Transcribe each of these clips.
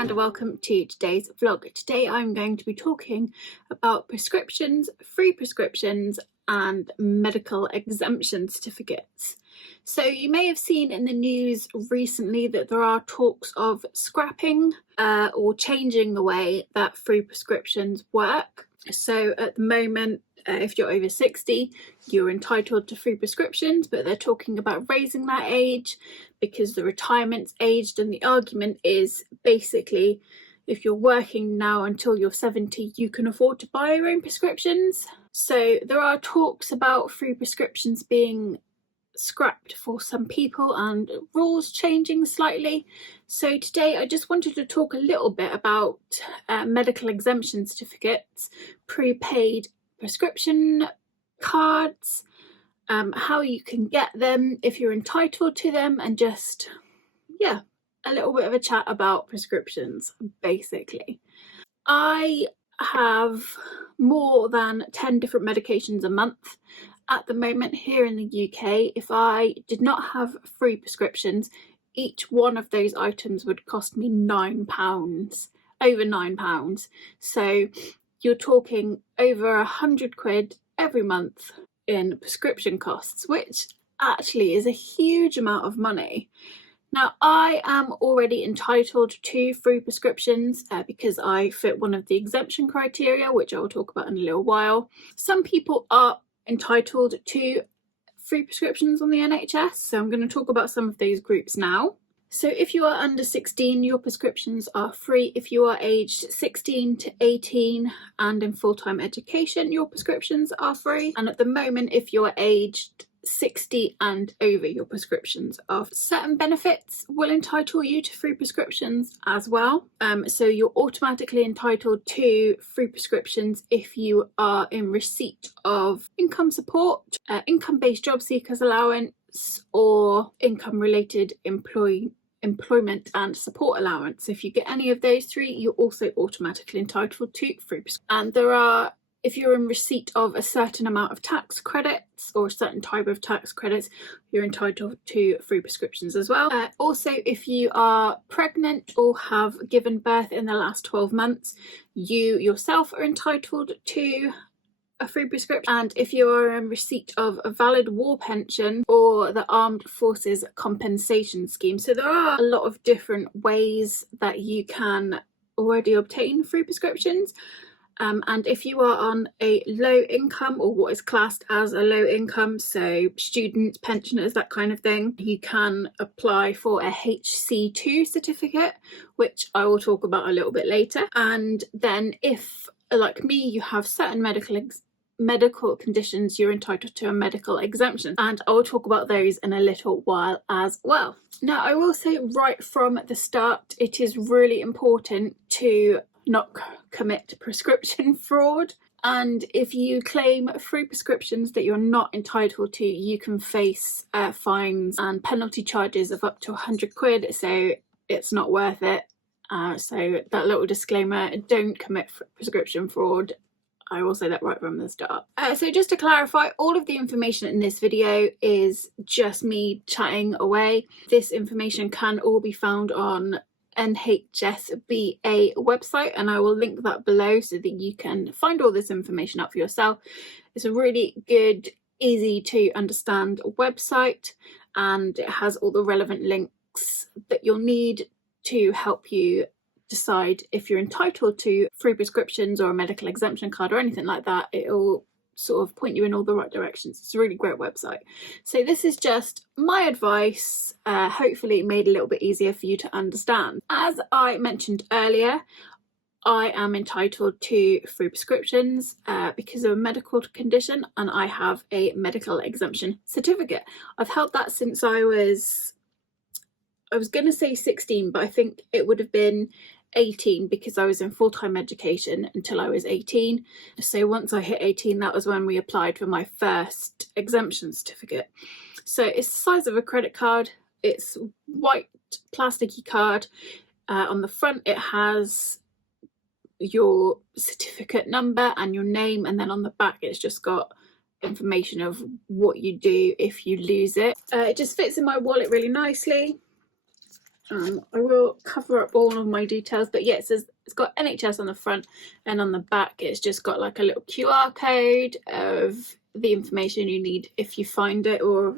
and welcome to today's vlog. Today I'm going to be talking about prescriptions, free prescriptions and medical exemption certificates. So you may have seen in the news recently that there are talks of scrapping or changing the way that free prescriptions work. So at the moment, if you're over 60, you're entitled to free prescriptions, but they're talking about raising that age because the retirement's aged, and the argument is basically if you're working now until you're 70, you can afford to buy your own prescriptions. So there are talks about free prescriptions being scrapped for some people and rules changing slightly. So today I just wanted to talk a little bit about medical exemption certificates, prepaid prescription cards, how you can get them if you're entitled to them, and just a little bit of a chat about prescriptions basically. I have more than 10 different medications a month at the moment here in the UK. If I did not have free prescriptions, each one of those items would cost me £9, over £9. So you're talking over £100 every month in prescription costs, which actually is a huge amount of money. Now, I am already entitled to free prescriptions because I fit one of the exemption criteria, which I will talk about in a little while. Some people are entitled to free prescriptions on the NHS, so I'm going to talk about some of those groups now. So if you are under 16, your prescriptions are free. If you are aged 16 to 18 and in full-time education, your prescriptions are free. And at the moment, if you are aged 60 and over, your prescriptions are free. Certain benefits will entitle you to free prescriptions as well. So you're automatically entitled to free prescriptions if you are in receipt of income support, income-based job seekers allowance, or income-related employment and support allowance. If you get any of those three, you're also automatically entitled to free prescriptions. And there are, if you're in receipt of a certain amount of tax credits or a certain type of tax credits, you're entitled to free prescriptions as well. Also, if you are pregnant or have given birth in the last 12 months, you yourself are entitled to a free prescription. And if you are in receipt of a valid war pension or the Armed Forces Compensation Scheme. So there are a lot of different ways that you can already obtain free prescriptions. And if you are on a low income, or what is classed as a low income, so students, pensioners, that kind of thing, you can apply for a HC2 certificate, which I will talk about a little bit later. And then if, like me, you have certain medical conditions, you're entitled to a medical exemption, and I will talk about those in a little while as well. Now, I will say right from the start, it is really important to not commit prescription fraud, and if you claim free prescriptions that you're not entitled to, you can face fines and penalty charges of up to £100, so it's not worth it. So that little disclaimer, don't commit prescription fraud. I will say that right from the start. So just to clarify, all of the information in this video is just me chatting away. This information can all be found on NHS BA website, and I will link that below so that you can find all this information out for yourself. It's a really good, easy to understand website, and it has all the relevant links that you'll need to help you decide if you're entitled to free prescriptions or a medical exemption card or anything like that. It'll sort of point you in all the right directions. It's a really great website. So this is just my advice, hopefully it made it a little bit easier for you to understand. As I mentioned earlier, I am entitled to free prescriptions because of a medical condition, and I have a medical exemption certificate. I've held that since I was going to say 16, but I think it would have been 18 because I was in full-time education until I was 18. So once I hit 18, that was when we applied for my first exemption certificate. So it's the size of a credit card. It's white plasticky card. On the front it has your certificate number and your name, and then on the back it's just got information of what you do if you lose it. It just fits in my wallet really nicely. I will cover up all of my details, but yeah, it's got NHS on the front, and on the back it's just got like a little QR code of the information you need if you find it, or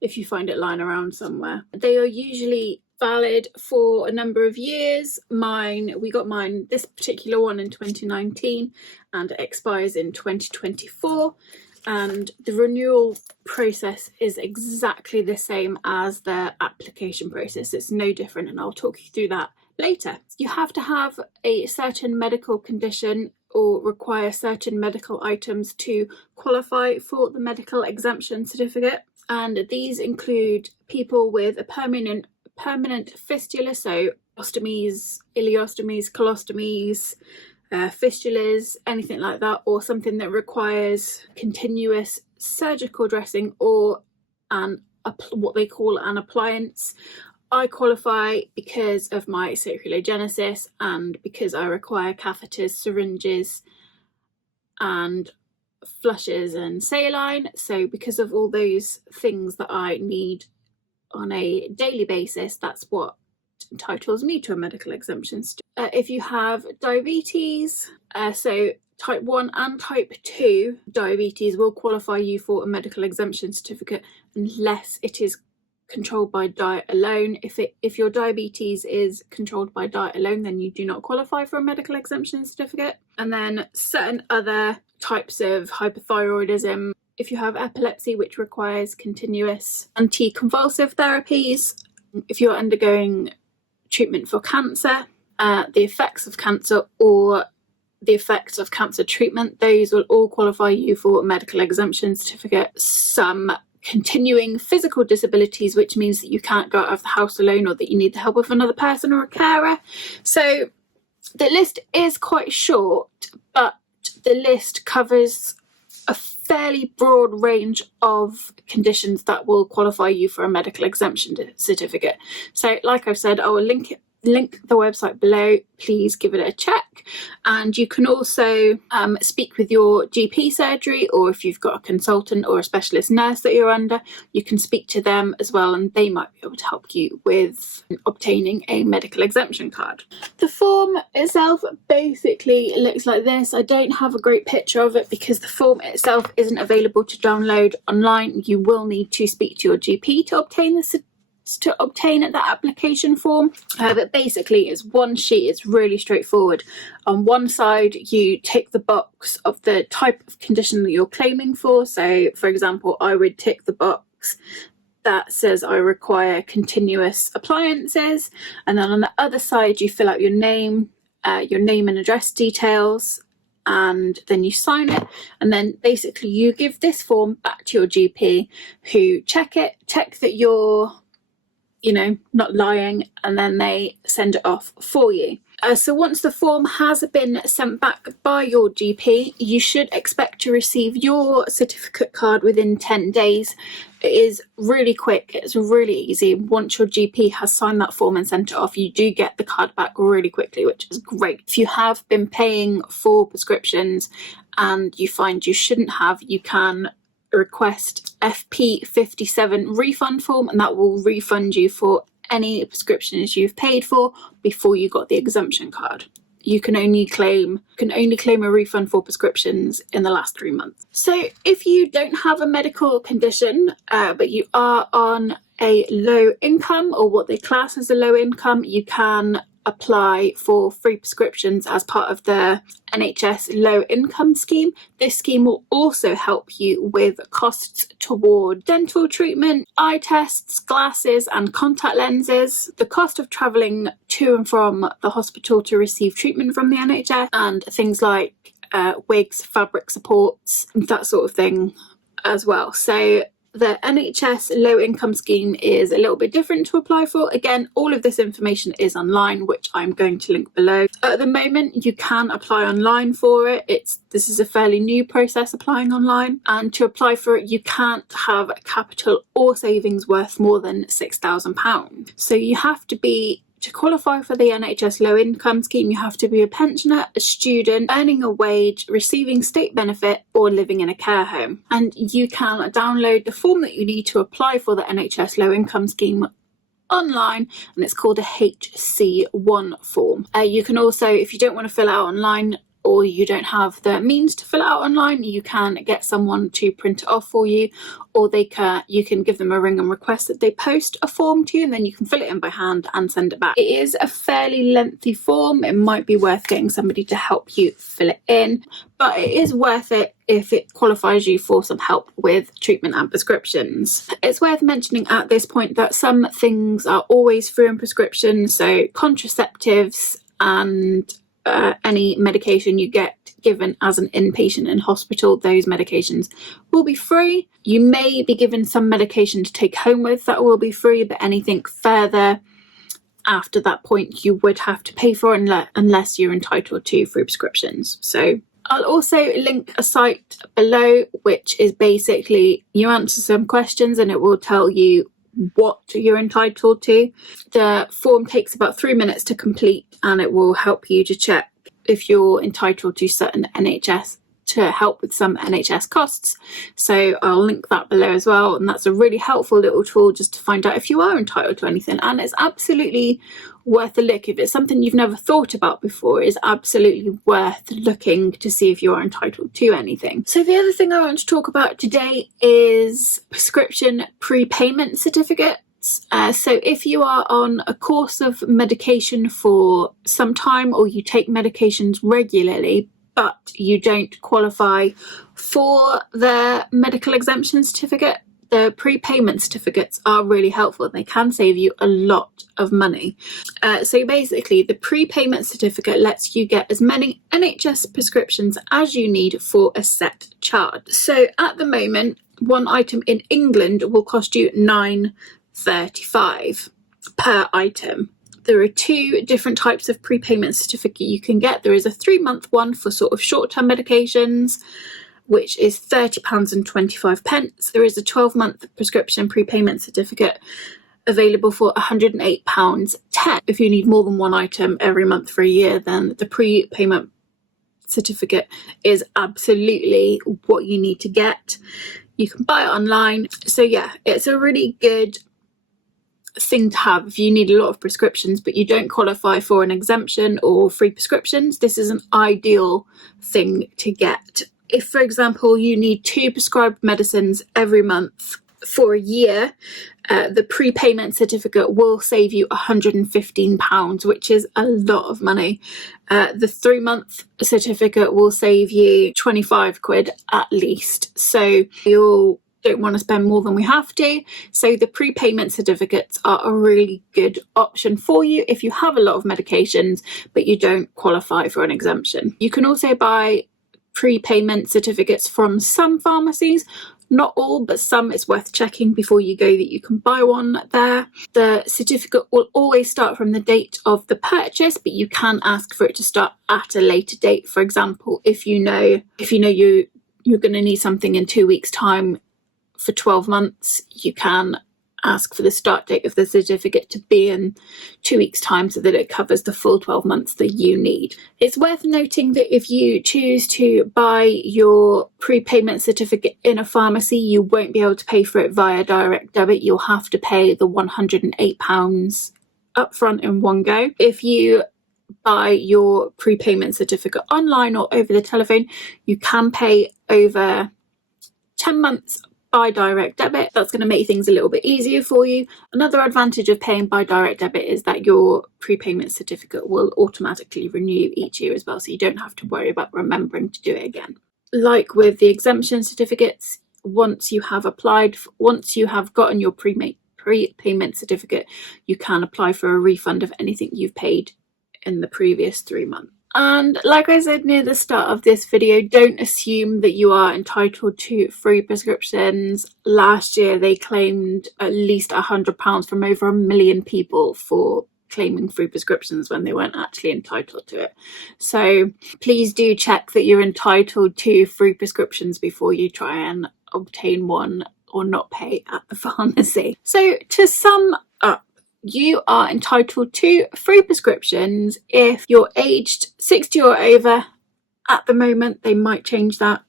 if you find it lying around somewhere. They are usually valid for a number of years. We got mine, this particular one, in 2019, and it expires in 2024. And the renewal process is exactly the same as the application process. It's no different, and I'll talk you through that later. You have to have a certain medical condition or require certain medical items to qualify for the medical exemption certificate, and these include people with a permanent fistula, so ostomies, ileostomies, colostomies, fistulas, anything like that, or something that requires continuous surgical dressing or what they call an appliance. I qualify because of my sacroiliogenesis and because I require catheters, syringes and flushes and saline. So because of all those things that I need on a daily basis, that's what entitles me to a medical exemption. If you have diabetes, so type 1 and type 2 diabetes will qualify you for a medical exemption certificate unless it is controlled by diet alone. If your diabetes is controlled by diet alone, then you do not qualify for a medical exemption certificate. And then certain other types of hypothyroidism, if you have epilepsy, which requires continuous anticonvulsive therapies, if you're undergoing treatment for cancer, the effects of cancer, or the effects of cancer treatment, those will all qualify you for a medical exemption certificate. Some continuing physical disabilities, which means that you can't go out of the house alone, or that you need the help of another person or a carer. So the list is quite short, but the list covers a fairly broad range of conditions that will qualify you for a medical exemption certificate. So like I've said, I will link the website below. Please give it a check, and you can also speak with your GP surgery, or if you've got a consultant or a specialist nurse that you're under, you can speak to them as well, and they might be able to help you with obtaining a medical exemption card. The form itself basically looks like this. I don't have a great picture of it because the form itself isn't available to download online. You will need to speak to your GP to obtain that application form, but basically it's one sheet. It's really straightforward. On one side you tick the box of the type of condition that you're claiming for. So for example, I would tick the box that says I require continuous appliances, and then on the other side you fill out your name and address details, and then you sign it, and then basically you give this form back to your GP, who check that you're not lying, and then they send it off for you. So once the form has been sent back by your GP, you should expect to receive your certificate card within 10 days. It is really quick, it's really easy. Once your GP has signed that form and sent it off, you do get the card back really quickly, which is great. If you have been paying for prescriptions and you find you shouldn't have, you can request FP57 refund form, and that will refund you for any prescriptions you've paid for before you got the exemption card. You can only claim a refund for prescriptions in the last 3 months. So if you don't have a medical condition, but you are on a low income, or what they class as a low income, you can apply for free prescriptions as part of the NHS low income scheme. This scheme will also help you with costs toward dental treatment, eye tests, glasses and contact lenses, the cost of travelling to and from the hospital to receive treatment from the NHS, and things like wigs, fabric supports, that sort of thing as well. So the NHS low income scheme is a little bit different to apply for. Again, all of this information is online, which I'm going to link below. At the moment, you can apply online for it. This is a fairly new process, applying online. And to apply for it, you can't have capital or savings worth more than £6,000. So you have to qualify for the NHS low income scheme, you have to be a pensioner, a student, earning a wage, receiving state benefit, or living in a care home. And you can download the form that you need to apply for the NHS low income scheme online, and it's called a HC1 form. You can also, if you don't want to fill out online, or you don't have the means to fill it out online, you can get someone to print it off for you, or you can give them a ring and request that they post a form to you, and then you can fill it in by hand and send it back. It is a fairly lengthy form. It might be worth getting somebody to help you fill it in, but it is worth it if it qualifies you for some help with treatment and prescriptions. It's worth mentioning at this point that some things are always free in prescriptions, so contraceptives and any medication you get given as an inpatient in hospital, those medications will be free. You may be given some medication to take home with that will be free, but anything further after that point you would have to pay for unless you're entitled to free prescriptions. So I'll also link a site below, which is basically you answer some questions and it will tell you what you're entitled to. The form takes about 3 minutes to complete, and it will help you to check if you're entitled to certain NHS, to help with some NHS costs. So I'll link that below as well, and that's a really helpful little tool just to find out if you are entitled to anything. And it's absolutely worth a look. If it's something you've never thought about before, it's absolutely worth looking to see if you are entitled to anything. So the other thing I want to talk about today is prescription prepayment certificates. So if you are on a course of medication for some time, or you take medications regularly but you don't qualify for the medical exemption certificate, the prepayment certificates are really helpful. They can save you a lot of money. So basically, the prepayment certificate lets you get as many NHS prescriptions as you need for a set charge. So at the moment, one item in England will cost you £9.35 per item. There are two different types of prepayment certificate you can get. There is a 3-month one for sort of short-term medications, which is £30.25. There is a 12-month prescription prepayment certificate available for £108.10. If you need more than one item every month for a year, then the prepayment certificate is absolutely what you need to get. You can buy it online. So yeah, it's a really good thing to have if you need a lot of prescriptions but you don't qualify for an exemption or free prescriptions. This is an ideal thing to get. If, for example, you need 2 prescribed medicines every month for a year, the prepayment certificate will save you £115, which is a lot of money. The 3-month certificate will save you 25 quid at least. So you don't want to spend more than we have to. So the prepayment certificates are a really good option for you if you have a lot of medications but you don't qualify for an exemption. You can also buy prepayment certificates from some pharmacies, not all, but some. It's worth checking before you go that you can buy one there. The certificate will always start from the date of the purchase, but you can ask for it to start at a later date. For example, if you know you're going to need something in 2 weeks' time for 12 months, you can ask for the start date of the certificate to be in 2 weeks' time so that it covers the full 12 months that you need. It's worth noting that if you choose to buy your prepayment certificate in a pharmacy, you won't be able to pay for it via direct debit. You'll have to pay the £108 upfront in one go. If you buy your prepayment certificate online or over the telephone, you can pay over 10 months by direct debit. That's going to make things a little bit easier for you. Another advantage of paying by direct debit is that your prepayment certificate will automatically renew each year as well, so you don't have to worry about remembering to do it again. Like with the exemption certificates, once you have gotten your prepayment certificate, you can apply for a refund of anything you've paid in the previous 3 months. And like I said near the start of this video, don't assume that you are entitled to free prescriptions. Last year they claimed at least £100 from over 1 million people for claiming free prescriptions when they weren't actually entitled to it. So please do check that you're entitled to free prescriptions before you try and obtain one or not pay at the pharmacy. So to sum up, you are entitled to free prescriptions if you're aged 60 or over. At the moment, they might change that.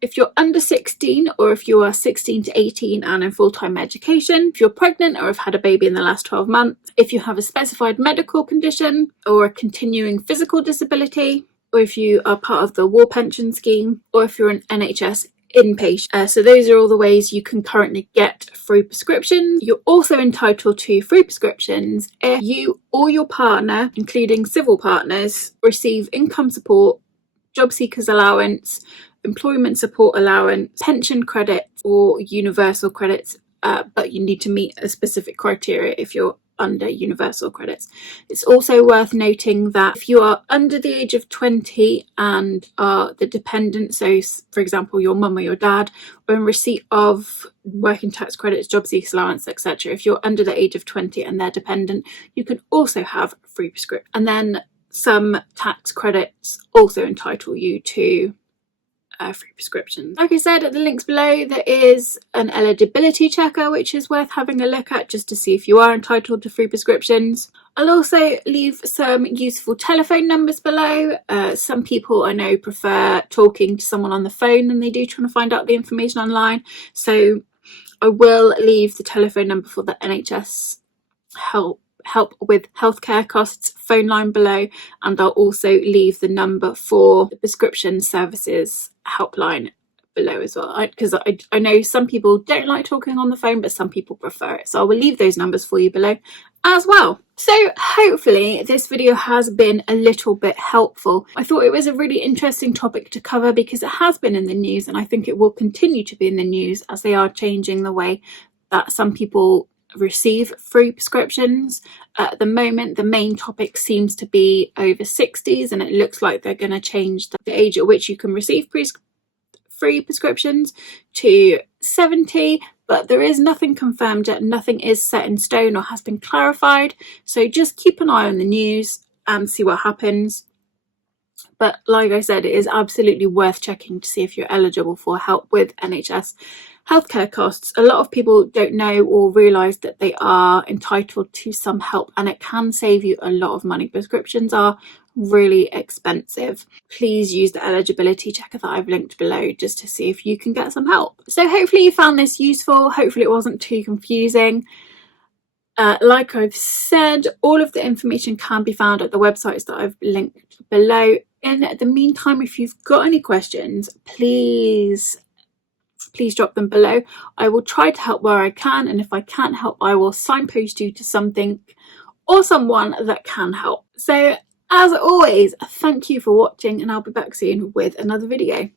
If you're under 16, or if you are 16 to 18 and in full-time education, if you're pregnant or have had a baby in the last 12 months, if you have a specified medical condition or a continuing physical disability, or if you are part of the war pension scheme, or if you're an NHS inpatient. So those are all the ways you can currently get free prescriptions. You're also entitled to free prescriptions if you or your partner, including civil partners, receive income support, job seekers allowance, employment support allowance, pension credits, or universal credits, but you need to meet a specific criteria if you're under universal credits. It's also worth noting that if you are under the age of 20 and are the dependent, so for example your mum or your dad, or in receipt of working tax credits, job seekers allowance, etc., if you're under the age of 20 and they're dependent, you can also have free prescription. And then some tax credits also entitle you to free prescriptions. Like I said, at the links below there is an eligibility checker which is worth having a look at just to see if you are entitled to free prescriptions. I'll also leave some useful telephone numbers below. Some people I know prefer talking to someone on the phone than they do trying to find out the information online, so I will leave the telephone number for the NHS help with healthcare costs phone line below, and I'll also leave the number for the prescription services helpline below as well, because I know some people don't like talking on the phone, but some people prefer it, so I will leave those numbers for you below as well. So hopefully this video has been a little bit helpful. I thought it was a really interesting topic to cover because it has been in the news, and I think it will continue to be in the news as they are changing the way that some people receive free prescriptions. At the moment the main topic seems to be over 60s, and it looks like they're going to change the age at which you can receive free prescriptions to 70, but there is nothing confirmed yet. Nothing is set in stone or has been clarified, so just keep an eye on the news and see what happens. But like I said, it is absolutely worth checking to see if you're eligible for help with NHS healthcare costs. A lot of people don't know or realise that they are entitled to some help, and it can save you a lot of money. Prescriptions are really expensive. Please use the eligibility checker that I've linked below just to see if you can get some help. So hopefully you found this useful. Hopefully it wasn't too confusing. Like I've said, all of the information can be found at the websites that I've linked below. In the meantime, if you've got any questions, please drop them below. I will try to help where I can, and if I can't help, I will signpost you to something or someone that can help. So as always, thank you for watching, and I'll be back soon with another video.